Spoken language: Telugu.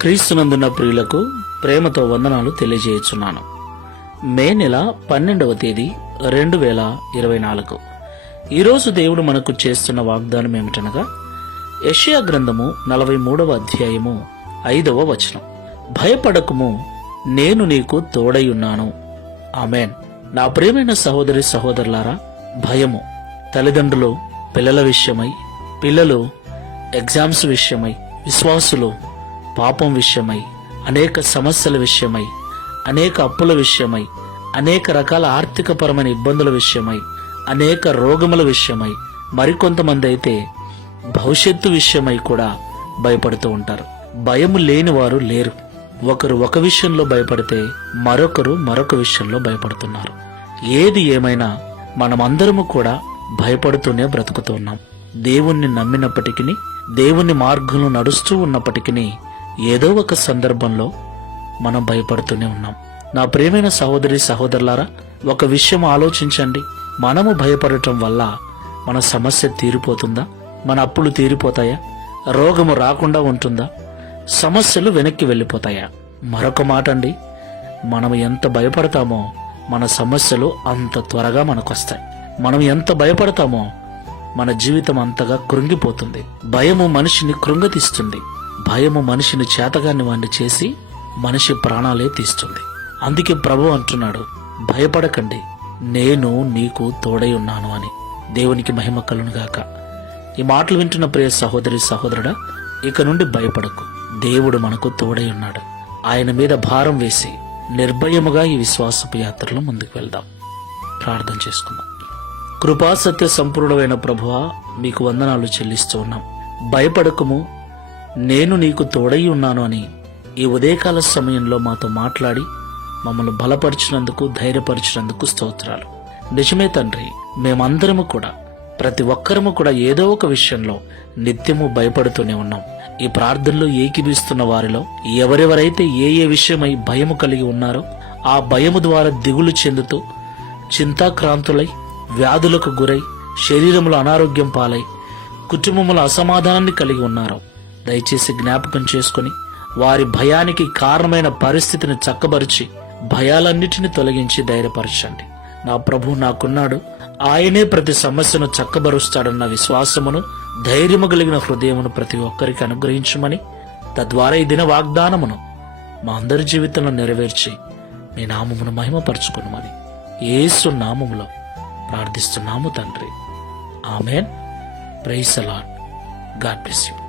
క్రీస్తునందున్న ప్రియులకు ప్రేమతో వందనాలు తెలియజేయుచున్నాను. మే నెల పన్నెండవ తేదీ రెండు వేల ఇరవై నాలుగు. ఈరోజు దేవుడు మనకు చేస్తున్న వాగ్దానం ఏమిటనగా యెషయా గ్రంథము నలభై మూడవ అధ్యాయము ఐదవ వచనం. భయపడకుము నేను నీకు తోడయున్నాను ఆమెన్. నా ప్రియమైన సహోదరి సహోదరులారా భయము తల్లిదండ్రులు పిల్లల విషయమై పిల్లలు ఎగ్జామ్స్ విషయమై విశ్వాసులు పాపం విషయమై అనేక సమస్యల విషయమై అనేక అప్పుల విషయమై అనేక రకాల ఆర్థికపరమైన ఇబ్బందుల విషయమై అనేక రోగముల విషయమై మరికొంతమంది అయితే భవిష్యత్తు విషయమై కూడా భయపడుతూ ఉంటారు. భయము లేని వారు లేరు. ఒకరు ఒక విషయంలో భయపడితే మరొకరు మరొక విషయంలో భయపడుతున్నారు. ఏది ఏమైనా మనమందరము కూడా భయపడుతూనే బ్రతుకుతున్నాం దేవుణ్ణి నమ్మినప్పటికీ దేవుని మార్గంలో నడుస్తూ ఉన్నప్పటికీ ఏదో ఒక సందర్భంలో మనం భయపడుతూనే ఉన్నాం. నా ప్రియమైన సహోదరి సహోదరులారా ఒక విషయం ఆలోచించండి. మనము భయపడటం వల్ల మన సమస్య తీరిపోతుందా? మన అప్పులు తీరిపోతాయా? రోగము రాకుండా ఉంటుందా? సమస్యలు వెనక్కి వెళ్ళిపోతాయా? మరొక మాట అండి మనం ఎంత భయపడతామో మన సమస్యలు అంత త్వరగా మనకొస్తాయి. మనం ఎంత భయపడతామో మన జీవితం అంతగా కృంగిపోతుంది. భయము మనిషిని కృంగతీస్తుంది. భయము మనిషిని చేతగాని వాణ్ణి చేసి మనిషి ప్రాణాలే తీస్తుంది. అందుకే ప్రభు అంటున్నాడు భయపడకండి నేను నీకు తోడై ఉన్నాను అని. దేవునికి మహిమ కలునుగాక ఈ మాటలు వింటున్న ప్రియ సహోదరి సహోదరుడా ఇక నుండి భయపడకు. దేవుడు మనకు తోడై ఉన్నాడు. ఆయన మీద భారం వేసి నిర్భయముగా ఈ విశ్వాసపు యాత్రలో ముందుకు వెళ్దాం. ప్రార్థన చేసుకుందాం. కృపా సత్య సంపూర్ణమైన ప్రభువ మీకు వందనాలు చెల్లిస్తూ ఉన్నాం. భయపడకము నేను నీకు తోడై ఉన్నాను అని ఈ ఉదయకాల సమయంలో మాతో మాట్లాడి మమ్మల్ని బలపరిచినందుకు ధైర్యపరిచినందుకు స్తోత్రాలు. నిజమే తండ్రి మేమందరము కూడా ప్రతి ఒక్కరము కూడా ఏదో ఒక విషయంలో నిత్యము భయపడుతూనే ఉన్నాం. ఈ ప్రార్థనలో ఏకీభిస్తున్న వారిలో ఎవరెవరైతే ఏ ఏ విషయమై భయము కలిగి ఉన్నారో ఆ భయము ద్వారా దిగులు చెందుతూ చింతాక్రాంతులై వ్యాధులకు గురై శరీరములో అనారోగ్యం పాలై కుటుంబముల అసమాధానాన్ని కలిగి ఉన్నారు దయచేసి జ్ఞాపకం చేసుకుని వారి భయానికి కారణమైన పరిస్థితిని చక్కబరిచి భయాలన్నిటిని తొలగించి ధైర్యపరచండి. నా ప్రభు నాకున్నాడు. ఆయనే ప్రతి సమస్యను చక్కబరుస్తాడన్న విశ్వాసమును ధైర్యము కలిగిన హృదయమును ప్రతి ఒక్కరికి అనుగ్రహించమని తద్వారా ఈ దిన వాగ్దానమును మా అందరి జీవితంలో నెరవేర్చి మీ నామమును మహిమపరచుకున్నామని ఏసు నామములో ప్రార్థిస్తున్నాము తండ్రి. Amen. Praise God bless you.